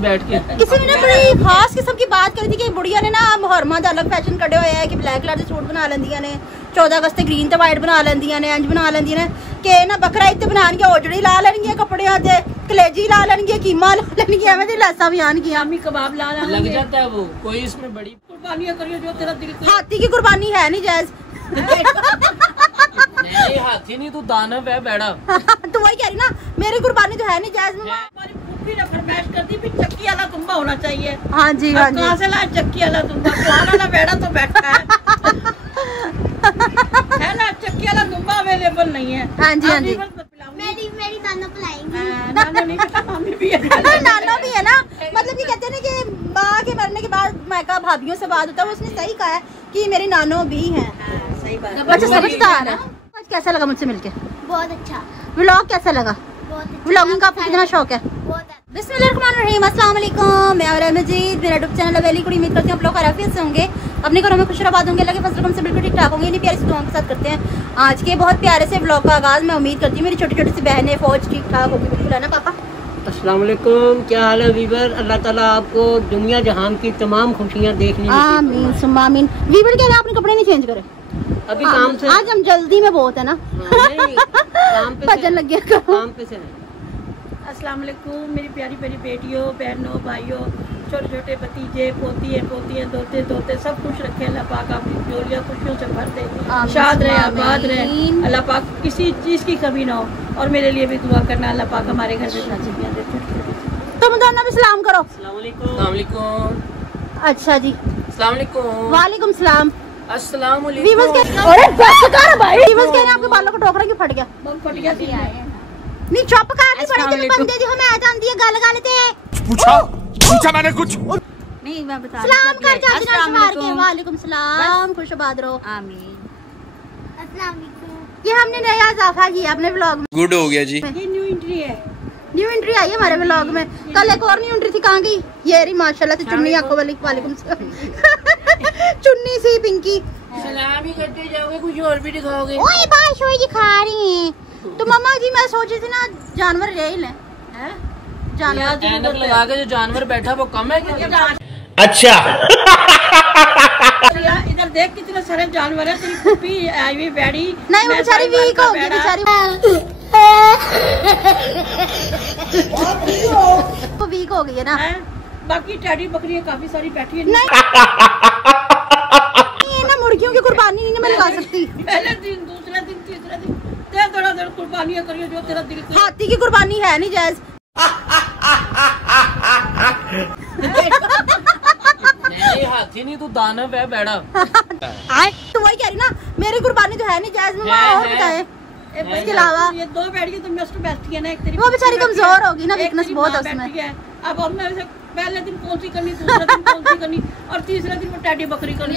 में बैठ के। किसी ने बड़ी खास किस्म की बात करी थी कि बुढ़िया ने ना मुहर्रमा दा अलग फैशन कढ़े हुए है कि ब्लैक कलर के सूट बना लेंदियां ने, 14 अगस्त ग्रीन ते वाइट बना लेंदियां ने, इंज बना लेंदियां ने कि ना बकरा ईद बनाणगे ओजड़ी ला लेंगे कपड़े ते कलेजी ला लेंगे, कीमा ला लेंगे, एवें दी लासा भी आनगी, आमी कबाब ला लेंगे। लग जाता है वो, कोई इसमें बड़ी कुर्बानियां करियो जो तेरा दिल करे। हाथी की कुर्बानी है नहीं जायज। नहीं हाथी नहीं, तू दानव है बेड़ा। तो वही कह रही ना, मेरी कुर्बानी तो है नहीं जायज। हमारी फूफी ने फरमाइश कर दी भी चक्की वाला तुम्बा होना चाहिए। हाँ जी हाँ जी। कहाँ से लाए चक्की वाला तुम्बा? वाला बेड़ा तो बैठा है है ना, चक्की वाला तुम्बा अवेलेबल नहीं है। हाँ जी हाँ जी। मेरी नाना पिलाएंगी। नाना नहीं पता, मम्मी भी है। नाना भी है ना, मतलब कि कहते हैं ना कि माँ के मरने के बाद मायका भाभियों से बात होता है, उसने सही कहा है कि मेरे नानो भी हैं। सही बात। अच्छा समझदार है। आज कैसा लगा मुझसे मिलके? बहुत अच्छा। व्लॉग कैसा लगा? बहुत अच्छा। व्लॉगिंग का आपको कितना शौक है? बहुत। बिस्मिल्लाहिर्रहमानिर्रहीम, अस्सलाम वालेकुम। मैं आमिरा मजीद, मेरा यूट्यूब चैनल अवेली कुड़ी। उम्मीद करती हूँ आप लोग खैरियत से होंगे, अपने घरों में खुश आबाद होंगे, अल्लाह के फजल से बिल्कुल ठीक ठाक होंगे। इन्हीं प्यारे से दुआओं के साथ करते हैं आज के बहुत प्यारे से व्लॉग का आगाज़। मैं उम्मीद करती हूँ मेरी छोटी छोटी सी बहनें फौज ठीक ठाक होगी, बिल्कुल है ना पापा? अस्सलाम वालेकुम, क्या हाल है वीवर? अल्लाह ताला आपको दुनिया जहान की तमाम खुशियाँ देखने आमीन सुम्मा आमीन। वीवर कह रहे हैं आपने कपड़े नहीं चेंज करे? अभी काम से आज हम जल्दी में बहुत है ना, काम पे भजन लग गया काम पे से नहीं। अस्सलाम वालेकुम मेरी प्यारी प्यारी बेटियों, बहनों, भाइयों, छोटे छोटे भतीजे, पोतियाँ, दोते दोते सब खुश रखे अल्लाह पाक, अपनी जोड़ियाँ खुशियों से भर दे, शाद रहे, आबाद रहे, अल्लाह पाक किसी चीज़ की कमी ना हो। और मेरे लिए भी दुआ करना, अल्लाह पाक हमारे घर में शादियाँ देते। तुम दोनों भी सलाम करो। अस्सलाम वालेकुम। अच्छा जी, अस्सलाम वालेकुम। वालेकुम सलाम। अस्सलाम वालेकुम। वीवर्स अरे बस कर भाई, वीवर्स कह रहे हैं आपके बालों को टोकरा क्यों फट गया? फट गया थी नहीं चुप कर, नहीं बड़े दिल बंदे जो मैं जानती है गल गल ते पूछा मैंने कुछ नहीं, मैं बता सलाम कर जल्दी ना मार के। वालेकुम सलाम, खुश आबाद रहो। आमीन। अस्सलाम वालेकुम। ये हमने नया इजाफा किया अपने व्लॉग में। गुड हो गया जी। ये न्यू एंट्री है, न्यू एंट्री आई है हमारे व्लॉग में। कल एक और न्यू एंट्री थी, कहाँ गई? ये रही माशाल्लाह से चुन्नी आंखों वाली। वालेकुम सलाम। चुन्नी सी पिंकी। सलाम ही करते जाओगे, कुछ और भी दिखाओगे? ओए बाश होई दिखा रही हैं तो मम्मा जी। मैं सोची थी ना जानवर ले लें, जानवर ऐनक लगा के जो जानवर बैठा वो कम है क्या? अच्छा इधर देख कितने सारे जानवर है। तेरी फूफी आई हुई बैठी नहीं, वो बेचारी वीक होगी बेचारी, वो वीक हो गई है ना। बाकी टेडी बकरियां काफी सारी बैठी है। नहीं ये ना मुर्गियों की कुर्बानी नहीं मैं लगा सकती। पहले दिन, दूसरे दिन, तीसरे दिन थोड़ा कुर्बानियां करियो जो तेरा दिल करे। हाथी की कुर्बानी है नहीं जायज। नहीं हाथी नहीं, तू दानव है बेड़ा। तो वही कह रही ना, मेरी कुर्बानी तो है नहीं जायज। और बताए इसके अलावा ये दो बैठिए तो मस्त बैठी है ना, एक तेरी वो बेचारी कमजोर होगी ना, वीकनेस बहुत है उसमें। अब हमने पहले दिन कौन सी करनी, दूसरे दिन कौन सी करनी, और तीसरे दिन वो टेडी बकरी करनी।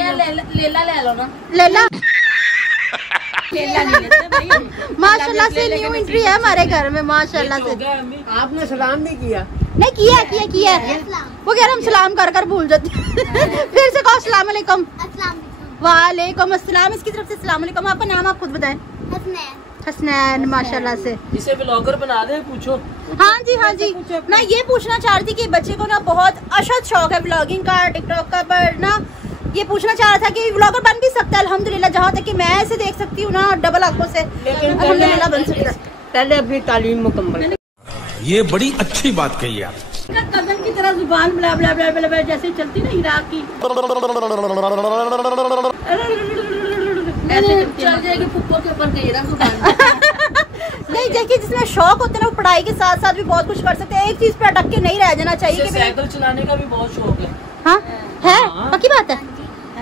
लेला ले लो ना। लेला लेला नहीं लेते भाई। माशाल्लाह से न्यू एंट्री है हमारे घर में, माशाल्लाह से। आपने सलाम नहीं किया? नहीं किया वो कह रहे हम सलाम कर कर भूल जाते। फिर से कहो अस्सलाम वालेकुम। वालेकुम अस्सलाम। इसकी तरफ से अस्सलाम वालेकुम। आपका नाम आप खुद बताएं। हसनैन। माशाल्लाह से इसे ब्लॉगर बना दे, पूछो। हाँ जी मैं ये पूछना चाह रही थी कि बच्चे को ना बहुत अशद शौक है ब्लॉगिंग का, टिकटॉक का, पर ना ये पूछना चाह रहा था कि व्लॉगर बन भी सकता है अल्हम्दुलिल्लाह, जहाँ तक कि मैं इसे देख सकती हूँ ना डबल आंखों से, अल्हम्दुलिल्लाह बन सकता है। पहले अपनी तालीम मुकम्मल। ये बड़ी अच्छी बात कही आप। कजन की तरह जुबान ब्ला ब्ला ब्ला ब्ला ब्ला जैसे चलती ना इराक की, ऐसे चल जाएगी फुप्पो के ऊपर गई ना जुबान। नहीं देखिए, जिसमें शौक होता है ना वो पढ़ाई के साथ साथ भी बहुत कुछ कर सकते हैं। एक चीज पे अटक के नहीं रह जाना चाहिए। साइकिल चलाने का भी बहुत शौक है। हाँ है, पक्की बात है।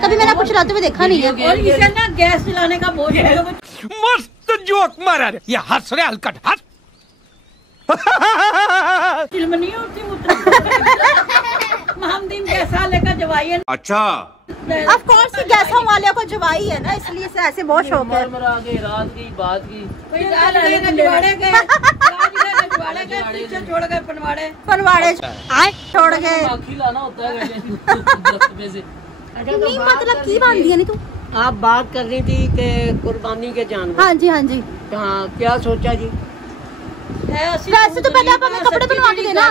कभी मैंने आपको चलाते हुए देखा नहीं है। और इसे ना गैस चलाने का बहुत शौक है। मस्त जोक मारा रे, ये हंस रहे हलकट हंस। फिल्म नहीं होती महमदीन गैसा लेकर जवाई है। अच्छा ऑफ कोर्स गैसा वाले को जवाई है ना, इसलिए से ऐसे बहुत शौक है। मरा गई, रात की बात की, छोड़ गए पनवाड़े छोड़ गए। लाना होता है नहीं मतलब की बात दिया नहीं तू। आप बात कर रही थी कि कुर्बानी के जानवर। हाँ जी हाँ, क्या सोचा जी? वैसे तो पहले आप हमें कपड़े बनवा के देना।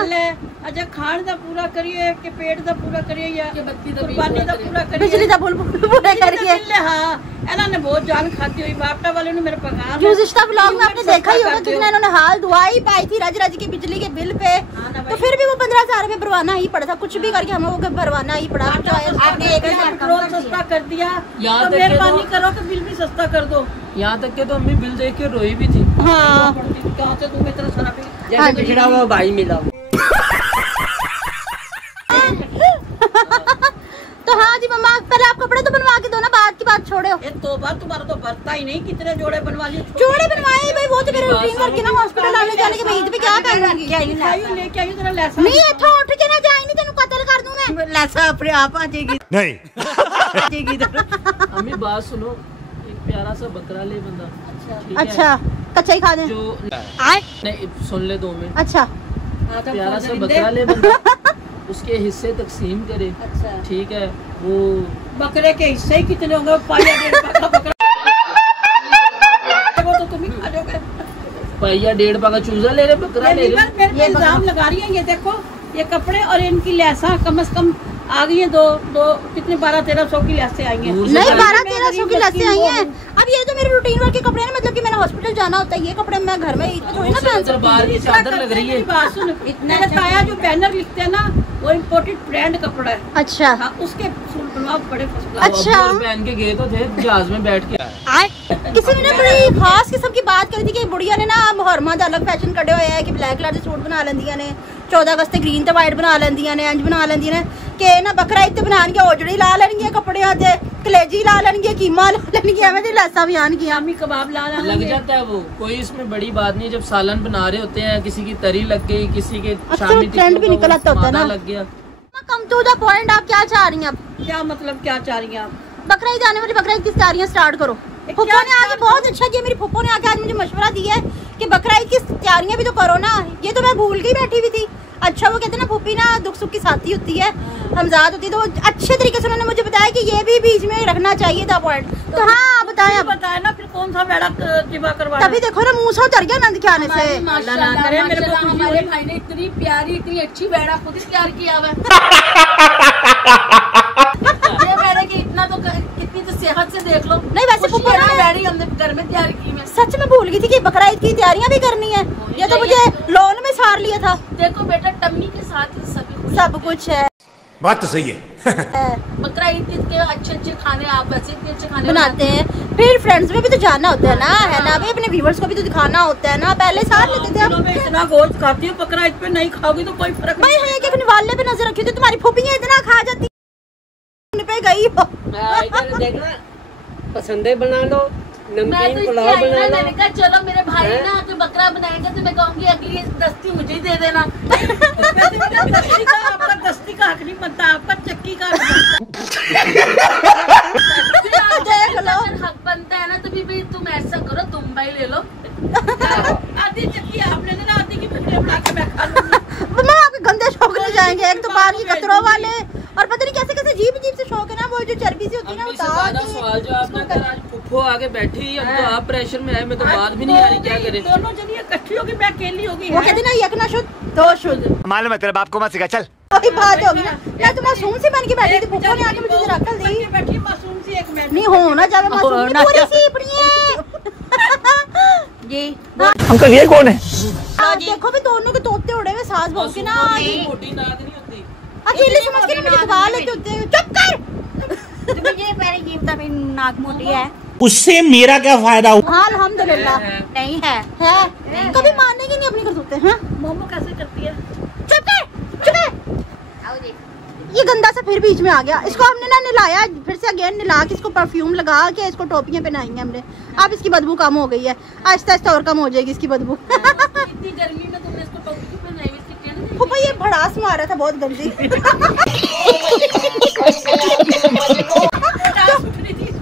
अच्छा खाण दा पूरा करिए कि पेट दा पूरा करिए या कुर्बानी दा पूरा करिए बिजली दा बिल पूरा करिए। हाँ इन्हों ने बहुत जान खाती हुई बापटा वाले ने मेरे पगार गुज़िश्ता ब्लॉग में आपने देखा ही होगा कितना इन्होंने हाल दुआई पाई थी रज रज के बिजली के बिल पे, तो फिर भी वो 15,000 में भरवाना ही पड़ा था, कुछ भी करके हमें वो भरवाना ही पड़ा। आपने पेट्रोल सस्ता कर दिया, मेहरबानी करो कि बिल भी सस्ता कर दो। यहाँ तक के तो अम्मी बिल देख के रोई भी थी। हाँ कहाँ से तुम्हें इतना सारा बिल जैसे पिछड़ा हुआ भाई मिला। तो हाँ जी मम्मा पहले आप कपड़े तो बनवा के दो ना, बात की बात छोड़ो। ये तोबा तुम्हारा तो बरता ही नहीं, कितने जोड़े बनवा लिए। जोड़े बनवाए भाई, वो तो मेरे रूटीन वर्क है ना, हॉस्पिटल आने जाने के, मैं ईद पे क्या करूंगी। लेके आई तेरा लैसा नहीं इथों उठ के ना जाए, नहीं तेनू कत्ल कर दूं मैं। लैसा अपने आप आ जाएगी। नहीं अम्मी बात सुनो, एक प्यारा सा बकरा ले बंदा। अच्छा कच्चा ही खा दे जो नहीं सुन ले 2 मिनट। अच्छा प्यारा सा बकरा ले बंदा, उसके हिस्से तकसीम करे। अच्छा ठीक है, वो बकरे के हिस्से ही कितने होंगे? पाया 1.5 बकरा वो तो तुम ही खा जाओगे। पाइया 1.5 का चूजा ले रहे, बकरा ले रहे। मेरे पे इल्जाम लगा रही है। ये देखो ये कपड़े और इनकी लैसा कम से कम आ गई है, दो कितने 1200-1300 की लैसे आई हैं। नहीं 1200-1300 की लैसे आई हैं। अब ये तो मेरे रूटीन वर्क के कपड़े हैं, मतलब कि मैंने हॉस्पिटल जाना होता है, ये कपड़े मैं घर में ईद पे थोड़ी ना पहन सकती। बाहर की चादर लग रही है। बात सुन, मैंने बताया जो बैनर लिखते हैं ना वो इम्पोर्टेड ब्रांड कपड़ा है। अच्छा हाँ, उसके सूट बनवाओ बड़े फर्स्ट क्लास। अच्छा पहन के गए तो थे जहाज में बैठ के। किसी ने बड़ी खास किस्म की बात करी थी कि बुढ़िया ने ना मुहर्रमा दा अलग फैशन कढ़े हुए है कि ब्लैक कलर के सूट बना लेंदियां ने, 14 अगस्त ग्रीन ते वाइट बना लेंदियां ने, इंज बना लेंदियां ने कि ना बकरा ईद बनान के ओजड़ी ला लेंगे कपड़े ते कलेजी ला लेंगे, कीमा ला लेंगे, एवें दी लैसा बयान किया। शामी कबाब ला लग जाता है वो, कोई इसमें बड़ी बात नहीं। जब सालन बना रहे होते हैं, किसी की तरी लग गई, किसी के शामी ट्रेंड भी निकल आता होता है ना। लग गया। कम टू द पॉइंट, आप क्या चाह रही हैं अब? क्या मतलब क्या चाह रही हैं आप? बकरा ईद आने वाली, बकरा ईद की तैयारियां स्टार्ट करो। फुप्पो ने आके बहुत अच्छा किया, मेरी फुप्पो ने आके आज मुझे मशवरा दिया है कि बकरा ईद की तैयारियां भी तो करो ना। ये तो मैं भूल के बैठी हुई थी। अच्छा वो कहते हैं ना फूफी ना दुख सुख की साथी होती है, हमजाद होती है, तो अच्छे तरीके से उन्होंने मुझे बताया कि ये भी बीच में रखना चाहिए था पॉइंट। तो हाँ बताया ना फिर कौन सा बेड़ा जिबा करवा। तभी देखो ना मुँह से उतर गया नंद के आने से। हमारे भाई ने इतनी प्यारी इतनी अच्छी बेड़ा खुद ही तैयार किया हुआ ये बेड़े की इतना तो कितनी तो सेहत से देख लो। नहीं वैसे बेड़ी हमने घर में तैयार की। मैं सच में भूल गई थी कि बकरा ईद की तैयारियां भी करनी है। ये तो मुझे लोन में सार लिया था। देखो बेटा टम्मी के साथ ही सब कुछ है। बात तो सही है। बकरा ईद के अच्छे खाने आप वैसे इतने अच्छे खाने बनाते हैं, फिर फ्रेंड्स में भी तो जाना होता है ना, है ना भाई, अपने व्यूअर्स को भी तो दिखाना होता है ना। पहले सार लेते थे आप। इतना गोश्त खाती है, बकरा ईद पे नहीं खाओगी तो कोई फर्क भाई है कि अपने वाले पे नजर रखी थी, तुम्हारी फूफियां इतना खा जाती पे गई हो। देखना पसंदे बना लो, नमकीन पुलाव बना लो। मैंने कहा चलो मेरे भाई ना कि बकरा बनाएंगे तो मैं कहूँगी अगली दस्ती मुझे ही दे देना। आपका दस्ती का हक नहीं बनता, आपका चक्की का हक बनता है ना। तो भी तुम ऐसा करो, दुम्बई ले लो, आधी चक्की आप ले लेना, आधी की भिंडी बना के मैं खा लूंगी। आपके गंदे शौक ले जाएंगे, एक तो पान की कतरों वाले और पता नहीं कैसे कैसे जीप से शौक है ना, वो जो चर्बी सी होती है ना। सवाल जो आपने कहा, आज फुफ्फो आगे बैठी, हम तो आप प्रेशर में है, मैं तो बात भी नहीं आ रही, क्या करे। दोनों जनी इकट्ठी होगी, मैं अकेली होगी। वो कहते ना एक ना शुद्ध दो शुद्ध। मालूम है तेरे बाप को मत सिखा, चल। वही बात होगी ना। मैं तो मासूम सी बन के बैठी थी, फुफ्फो ने आके मुझे जरा अकल दी। बैठी मासूम सी एक मिनट नहीं हो ना जावे मासूम नहीं, पूरी सी अपनी है। जी अंकल ये कौन है? देखो भी दोनों के तोते उड़े हुए सास बहू के ना। मोटी नाक नहीं होती, अकेले समझ के ना मुझे दबा लेते होते हैं। चुप कर। मुझे मेरी जीवता में नाक मोटी है, उससे मेरा क्या फायदा? हाँ अल्हम्दुलिल्लाह नहीं है कभी मानेगी नहीं अपनी करतूतें। हाँ मोमो कैसे करती है? चुप कर, चुप है। ये गंदा सा फिर बीच में आ गया। इसको हमने ना नहलाया, फिर से अगेन नहला के इसको परफ्यूम लगा के इसको टोपियां पहनाई हैं हमने। अब इसकी बदबू कम हो गई है, आहिस्ता आहिस्ता और कम हो जाएगी इसकी बदबू। इतनी गर्मी में तुमने इसको टोपी क्यों पहनाई? पापा ये भड़ास मारा था बहुत गंदी।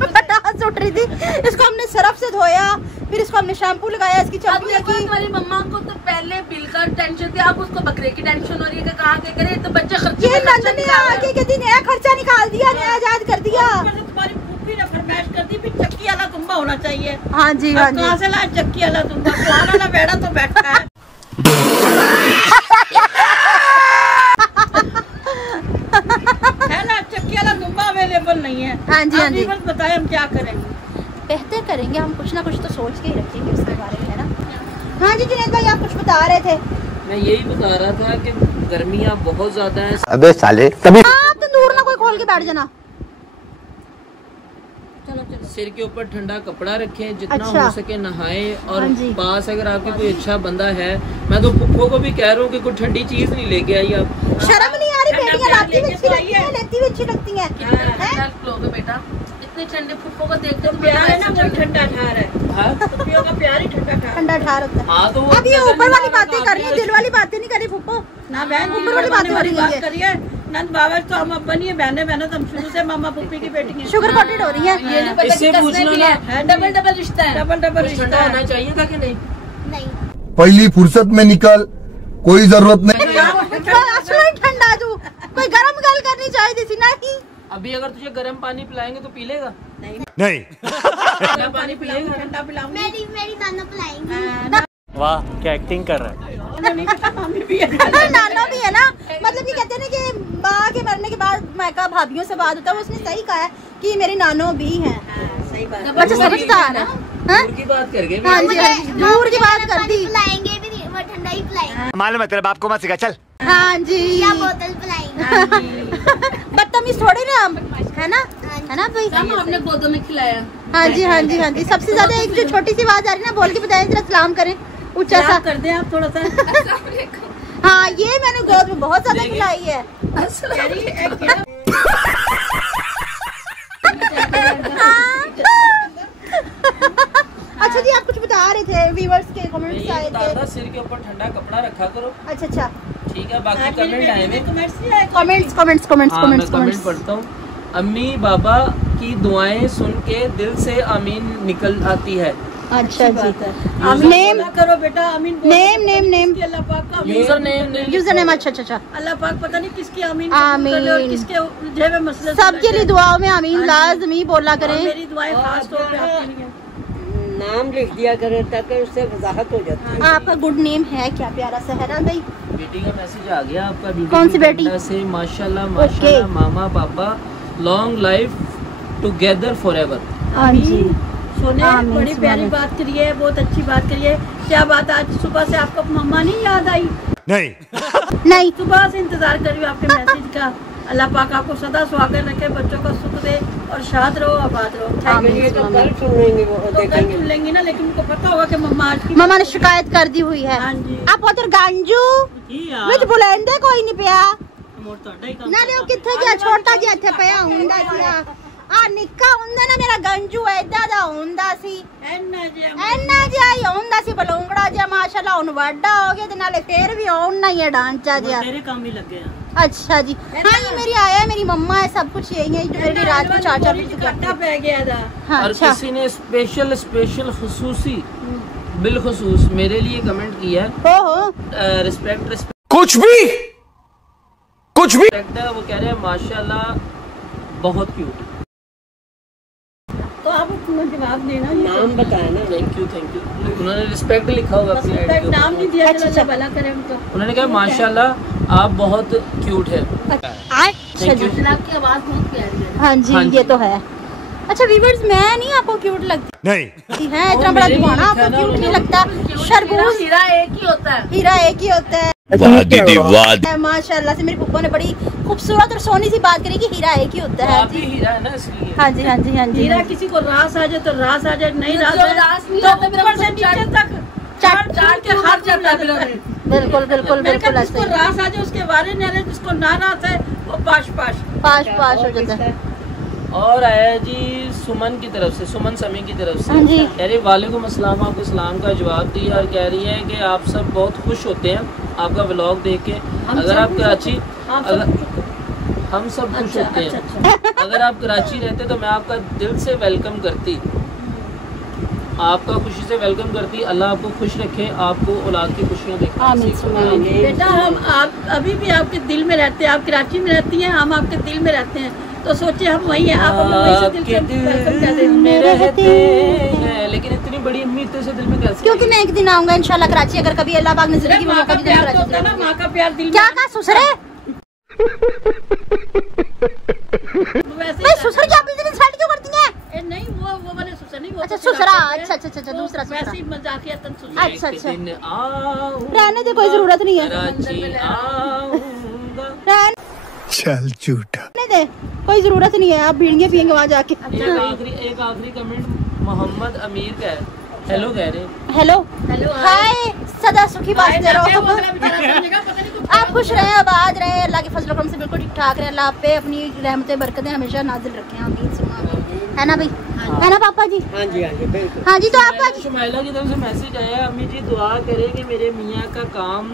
भड़ास उठ रही थी। इसको हमने सरफ से धोया, फिर इसको हमने शैम्पू लगाया, इसकी चमड़ियाँ की। तुम्हारी मम्मा को तो पहले बिल का टेंशन थी, अब उसको बकरे की टेंशन हो रही है कि कहाँ के करे, तो बच्चे खर्चे ये नंद ने आके कहती नया खर्चा निकाल दिया, नया आजाद कर दिया। तुम्हारी फूफी ने फरमाइश कर दी भी चक्की वाला तुम्बा होना चाहिए। हाँ जी हाँ जी। कहाँ से लाए चक्की वाला तुम्बा? वाला बेड़ा तो बैठा है। नहीं है। हाँ जी, हाँ जी। बस बताए हम क्या करेंगे। बेहतर करेंगे हम, कुछ ना कुछ तो सोच के ही रखेंगे उसके बारे में, है ना। हाँ जी जुनैद भाई, आप कुछ बता रहे थे। मैं यही बता रहा था कि गर्मियाँ बहुत ज्यादा है। अबे साले तभी आप तंदूर ना कोई खोल के बैठ जाना। सिर के ऊपर ठंडा कपड़ा रखें, जितना अच्छा। हो सके नहाए। और हाँ जी। पास अगर आपके कोई अच्छा बंदा है, मैं तो पुप्पो को भी कह रहा हूँ कि कोई ठंडी चीज नहीं लेके आई आप। शर्म नहीं आ रही, बेटियां लाती भी अच्छी लगती हैं, लेती भी अच्छी लगती हैं। बेटा इतने ठंडे फुफ्फो को देखते तो प्यार है ना, कोई ठंडा ठार है। हाँ? फुफ्फियों का प्यार ही ठंडा ठार। ठंडा ठार होता है। हाँ, तो वो अब ये ऊपर वाली बातें कर रही है, दिल वाली बातें नहीं कर रही फुप्पो। ना बहन ऊपर वाली बातें हो रही बात है। करिए। नंद बाबा तो हम अब बनिए, बहने बहनों तो हम शुरू से मामा पुप्पी की बेटी हैं। शुगर कोटेड हो रही है। इससे पूछ लो ना, डबल डबल रिश्ता है, डबल डबल ठंडा रिश्ता होना है। चाहिए था कि नहीं? नहीं। पहली फुर्सत में निकल, कोई जरूरत नहीं। असली ठंडा तू, कोई गरम गल करनी चाहिए थी नहीं। अभी अगर तुझे गर्म पानी पिलाएंगे तो पी लेगा? नहीं ठंडा पानी पिलाएगा? ठंडा पिलाऊंगी। मेरी नाना पिलाएंगी। वाह क्या एक्टिंग कर रहा है। मम्मी भी है। नाना भी है ना, मतलब कि कहते हैं ना कि माँ के मरने के बाद मायका भाभियों से बात होता है, उसने सही कहा है कि मेरी नानो भी हैं। सही बात। अच्छा समझदार है। हाँ? दूर की बात करके भी। हाँ जी, हाँ जी, दूर की बात कर दी। पिलाएंगे भी नहीं, वो ठंडा ही पिलाएंगे मालूम है तेरे बाप को मत सिखा, चल। हाँ जी, या बोतल पिलाएंगे। बदतमीज थोड़ी ना हम, है ना, है ना भाई। हमने गोदों में खिलाया। हाँ जी, हाँ जी, हाँ जी। सबसे ज्यादा एक जो छोटी सी आवाज आ रही है ना, बोल के बताएं जरा, सलाम करें ऊंचा सा। कर दें आप थोड़ा सा। हाँ, ये मैंने गोद में बहुत ज्यादा खिलाई है। अच्छा जी, आप कुछ बता रहे थे, व्यूअर्स के कमेंट्स आए थे। सिर के ऊपर ठंडा कपड़ा रखा करो। अच्छा अच्छा, ठीक है, बाकी कमेंट आए हुए। कमेंट्स कमेंट्स कमेंट्स हाँ, मैं कमेंट्स कमेंट कमेंट्स। पढ़ता हूँ। अम्मी बाबा की दुआएं सुन के दिल से आमीन निकल आती है। अच्छा जी, नेम करो बेटा, अमीन बोलो। नेम नेम नेम अल्लाह पाक का यूजर नेम यूजर नेम। अच्छा अच्छा अच्छा, अल्लाह पाक पता नहीं किसकी आमीन आमीन। कबूल करे और किसके उलझे हुए मसले सबके लिए दुआओं में आमीन लाजमी बोला और करें। मेरी दुआएं खास तौर पे आपके लिए। नाम लिख दिया करें ताकि उससे वजाहत हो जाती है। आपका गुड नेम है क्या प्यारा सा, है ना भाई? बेटी का मैसेज आ गया आपका। बेटी कौन सी की बेटी? गंडा से माशाल्लाह माशाल्लाह, मामा पापा लॉन्ग लाइफ टुगेदर फॉरएवर। हाँ जी, सोने आमीन, बड़ी प्यारी सुभान बात करिए, बहुत अच्छी बात करिए। क्या बात, आज सुबह से आपको मम्मा नहीं याद आई? नहीं नहीं सुबह से इंतजार कर रही हूँ आपके मैसेज का। अल्लाह पाक आपको सदा स्वागत रखे, बच्चों का सुख दे और शाद रहो, आबाद रहो। आमीन, ये तो कल सुनेंगे, वो तो कल देखेंगे। सुन लेंगी ना, लेकिन उनको पता होगा कि मम्मा आज की मम्मा ने शिकायत कर दी हुई है। हाँ जी। आप उधर गांजू विच बुलेंदे कोई नहीं पिया नाले वो किथे गया, छोटा जिहा इथे पिया हुंदा सी। आ निक्का हुंदा ना मेरा गंजू ऐदा दा हुंदा सी, ऐना जिहा ही हुंदा सी, बलूंगड़ा जिहा। माशाल्लाह हुन वड्डा हो गया ते नाले फेर भी होना ही है ढांचा जिहा। तेरे काम ही लग गया। अच्छा जी, हाँ ये मेरी आया है, मेरी मम्मा है, सब कुछ यही है जो मेरी रात को चाचा भी घाटा पै गया था। हाँ और अच्छा, किसी ने स्पेशल स्पेशल खुसूसी बिलखुसूस मेरे लिए कमेंट किया है। ओहो रिस्पेक्ट कुछ भी वो कह रहे हैं माशाल्लाह बहुत क्यूट। तो आप उसको जवाब देना। नाम बताया ना। थैंक यू उन्होंने रिस्पेक्ट लिखा होगा अपनी आईडी के नाम नहीं ऊपर। दिया, अच्छा, अल्लाह भला करे उनको। उन्होंने कहा माशाल्लाह आप बहुत क्यूट है। अच्छा जी, आपकी आवाज बहुत प्यारी है। हाँ जी, हाँ जी। ये तो है। अच्छा व्यूअर्स, मैं नहीं आपको क्यूट लगती नहीं है, इतना बड़ा दीवाना आपको क्यूट नहीं लगता? शरबूज हीरा एक ही होता है। हीरा एक ही होता है। वाह दीदी वाह। माशाल्लाह से मेरी पुप्पो ने बड़ी खूबसूरत और सोनी सी बात करी कि हीरा एक ही होता है। आप भी हीरा है ना इसलिए। हाँ जी, हाँ जी, हाँ जी। हीरा किसी को रास आ जाए तो रास आ जाए, नहीं रास जो आए रास नहीं तो आता मेरा ऊपर से नीचे तक चाट चाट के हाथ जाता है। बिल्कुल बिल्कुल मैंने बिल्कुल कहा जिसको ऐसे रास आ जाए उसके बारे में रहे, जिसको ना रास है वो पाश पाश पाश पाश हो जाता है। और आया जी सुमन की तरफ से, सुमन समी की तरफ से। हाँ जी। कह रही वालेकुम अस्सलाम, आपको सलाम का जवाब दिया और कह रही है कि आप सब बहुत खुश होते हैं आपका व्लॉग देख के। अगर आप कराची हम सब खुश होते हैं। अगर आप कराची रहते तो मैं आपका दिल से वेलकम करती, आपका खुशी से वेलकम करती। अल्लाह आपको खुश रखे, आपको औलाद की खुशियाँ देखें। बेटा हम आप अभी भी आपके दिल में रहते हैं, आप कराची में रहती हैं, हम आपके दिल में रहते हैं, तो सोचिए हम वही हैं, आप हमें वहीं से दिल से वेलकम कर दें। रहते हैं, लेकिन इतनी बड़ी उम्मीद तो से दिल में कैसे? क्योंकि मैं एक दिन आऊंगा इंशाल्लाह कराची, अगर कभी अल्लाह पाक ने जिंदगी में माँ मौका का दिया प्यार तो होता है ना, माँ का प्यार दिल में। क्या कहा ससुरे? वैसे मैं ससुर क्या नहीं, वो अच्छा तो सुसरा, खिलाते अच्छा हैं। अच्छा अच्छा तो दूसरा वैसे सुसरा। ही मजाकियतन सुसरा। अच्छा अच्छा दिन आऊं रहने दे, कोई जरूरत नहीं है, कराची आऊंगा। रहने चल झूठा। दे, कोई जरूरत नहीं है, आप भीड़िए पियेंगे वहाँ जाके। एक आखिरी कमेंट मोहम्मद अमीर का है, हेलो कह रहे हैं। हेलो हेलो, हाय, सदा सुखी बात रहो, वो अगला बेचारा समझेगा, पता नहीं कुछ आप खुश रहें, आबाद रहें, अल्लाह के फजल करम से बिल्कुल ठीक ठाक रहें, अल्लाह आप पे अपनी रहमतें बरकतें हमेशा नाजिल रखें, आमीन सुम्मा आमीन। है ना भाई, है ना पापा जी? हाँ जी हाँ जी बिल्कुल। हाँ जी, तो आपका शुमाइला की तरफ से मैसेज आया, अम्मी जी दुआ करें कि मेरे मियाँ का काम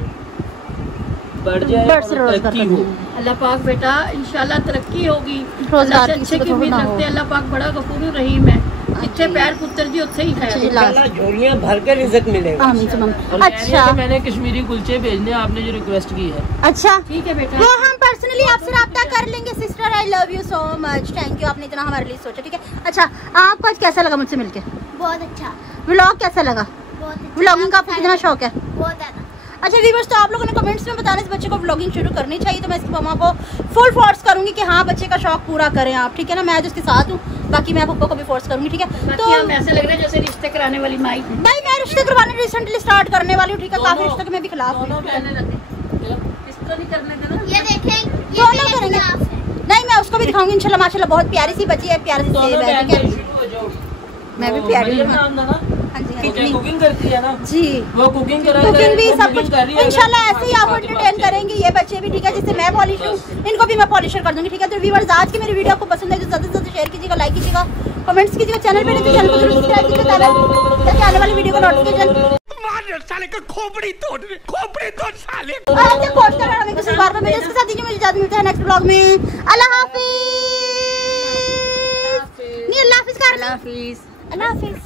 बढ़ जाए बढ़ से और रोजगार तरक्की हो। अल्लाह पाक बेटा इंशाल्लाह तरक्की होगी, रोजगार अल्लाह से की अच्छे की किसी को उम्मीद ना हो। रखते हैं। अल्लाह पाक बड़ा गफूर रहीम है, जितने पैर पुत्र जी उत्थे ही अच्छा जी, खैर। लास्ट। अल्लाह झोलियाँ भर कर इज्जत मिलेगा। आमीन सुम्मा और आमीन। कह रही है अच्छा कि मैंने कश्मीरी कुलचे भेजने, आपने जो रिक्वेस्ट की है। अच्छा, ठीक है बेटा। वो हम पर्सनली आपसे रब्ता कर लेंगे sister, I love you so much, thank you, आपने इतना हमारे लिए सोचा, ठीक है। अच्छा, आपको आज कैसा लगा मुझसे मिलके? बहुत अच्छा, व्लॉग कैसा लगा? बहुत अच्छा। व्लॉगिंग का आपको कितना शौक है? बहुत ज्यादा। अच्छा व्यूअर्स, तो आप लोगों ने कमेंट्स में बताना इस बच्चे को व्लॉगिंग शुरू करनी चाहिए, तो मैं इसकी मम्मा को फुल फोर्स करूंगी कि हाँ बच्चे का शौक पूरा करें आप, ठीक है ना। मैं तो उसके साथ हूँ, बाकी मैं पप्पा को भी फोर्स करूंगी, ठीक है। बाकी तो हम ऐसे लग रहे हैं जैसे रिश्ते कराने वाली माई। भाई मैं रिश्ते करवाने रिसेंटली स्टार्ट करने वाली हूँ, ठीक है। काफी दोनों- रिश्तों के मैं भी खिलाफ हूँ। दोनों रहने लगे, इस तरह नहीं करने देना। ये देखें, ये दोनों मेरे करेंगे। खिलाफ है। नहीं, मैं उसको भी दिखाऊंगी इंशाल्लाह, माशाल्लाह बहुत प्यारी सी बच्ची है, प्यारी सी दोनों सेब है, बहन ठीक है। शुरू हो जाओ। मैं भी वो प्यारी मरियम हूँ। नाम था ना, हाँ जी, हाँ वो क्या जी कुकिंग करती है ना, जी, वो कुकिंग करा कुकिंग भी सब कुछ कर रही है। इंशाल्लाह ऐसे ही आप एंटरटेन करेंगे ये बच्चे भी, ठीक है। जिससे मैं पॉलिश हूँ, इनको भी मैं पॉलिशर कर दूंगी, ठीक है। तो व्यूअर्स, आज की मेरी वीडियो आपको पसंद है तो ज्यादा से ज्यादा शेयर कीजिएगा, लाइक कीजिएगा, कमेंट्स कीजिएगा, चैनल पे नहीं तो चैनल को जरूर सब्सक्राइब कीजिएगा ताकि आने वाली वीडियो का नोटिफिकेशन साले का खोपड़ी तोड़ साले। और आपसे पोस्ट करना हमें किसी बार में मेरे इसके साथ ही मुझे इजाजत मिलता है नेक्स्ट ब्लॉग में। अल्लाह हाफिज। नहीं, अल्लाह हाफिज कर, अल्लाह हाफिज। अल्लाह हाफिज।